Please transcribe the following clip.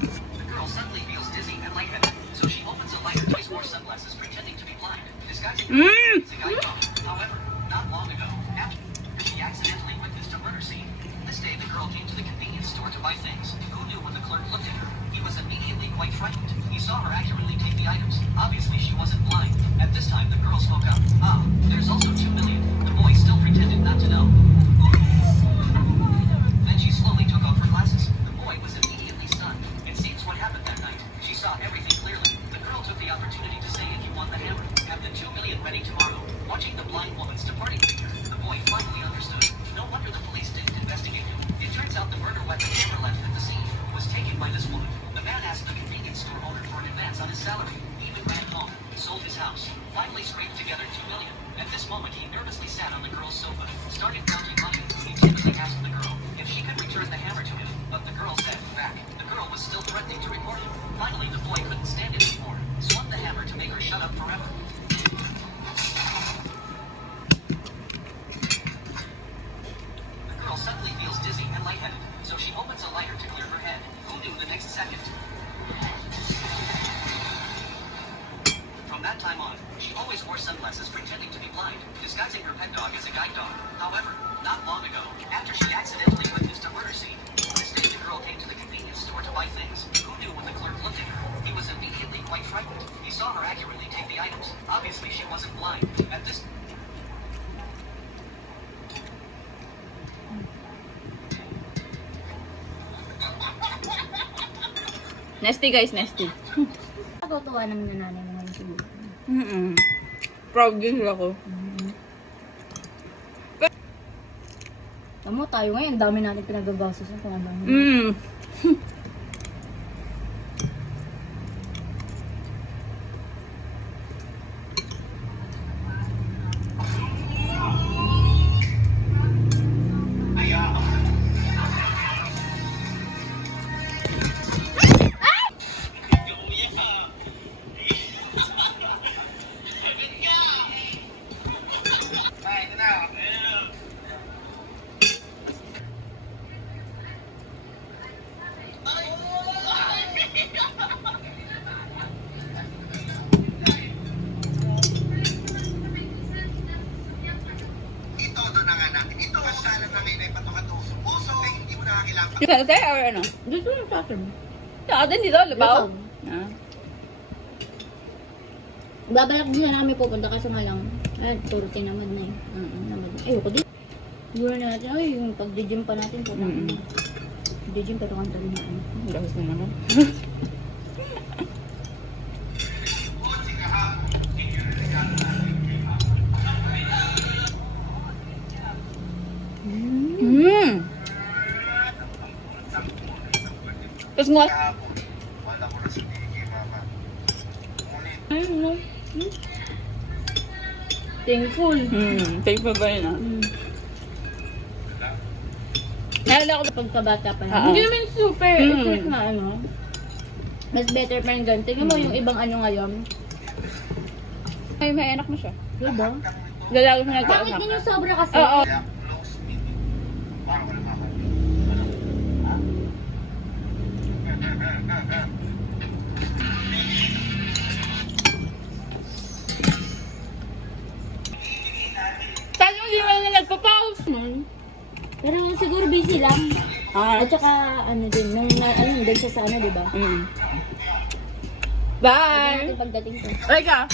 The girl suddenly feels dizzy and lightheaded, so she opens a lighter, twice more sunglasses, pretending to be blind, disguising herself as a guide dog. However, not long ago, after she accidentally witnessed a murder scene. This day, the girl came to the convenience store to buy things. Who knew when the clerk looked at her? He was immediately quite frightened. He saw her accurately take the items. Obviously, she wasn't blind. At this time, the girl spoke up. Ah, there's also 2 million. The boy still pretended not to know. Then she slowly took off her glasses. The boy was immediately stunned. It seems what happened that night. She saw everything clearly. The girl took the opportunity to say, if you want the hammer, have the 2 million ready tomorrow. Watching the blind woman's departing figure, the boy finally understood. No wonder the police didn't investigate him. It turns out the murder weapon hammer left at the scene was taken by this woman. The man asked the convenience store owner for an advance on his salary. He even ran home, sold his house, finally scraped together 2 million. At this moment, he nervously sat on the girl's sofa, started counting money. He timidly asked the girl if she could return the hammer to him, but the girl said back. The girl was still threatening to report him. Finally, the boy couldn't stand it anymore, swung the hammer to make her shut up forever. The girl suddenly feels dizzy and lightheaded, so she opens a lighter to clear her head. Who knew the next second? From that time on, she always wore sunglasses pretending to be blind, disguising her pet dog as a guide dog. However, not long ago, after she accidentally witnessed a murder scene, this day the girl came to the convenience store to buy things. Who knew when the clerk looked at her? He was immediately quite frightened. He saw her accurately take the items. Obviously, she wasn't blind. At this Nesty guys, nesty. Natutuwa naman na nanay mo ngayon siguro. Proud din ako. Tama tayo ngayon, dami natin pinagagastos ng kung ano. Sa tayo or ano? Dito yung sa atin. Sa atin dito, labaw? Ah. Babalak din na kami pupunta kasi nga lang, ay, puro tinamad na eh. Ayoko din. Siguro natin, ay, yung pag-gym pa natin po. Pag-gym pero kanta rin na ano. Lakas na naman. Tapos nga, ayun no. Thankful. thankful ba yun ah? Naalala ko pagkabata pa Oo. Hindi naman super effort na ano. Mas better pa rin ganun. Tingnan mo yung ibang ano ngayon. Ay, may anak mo siya. Diba? Lalago siya Bakit nagkaanak. din yung sobra kasi? Oo. Tayo hindi mo na nagpa-pause. Pero siguro busy lang. Ah. At saka ano din, nung ano, din siya sa ano, diba? Bye! Natin pagdating ko. Ay ka!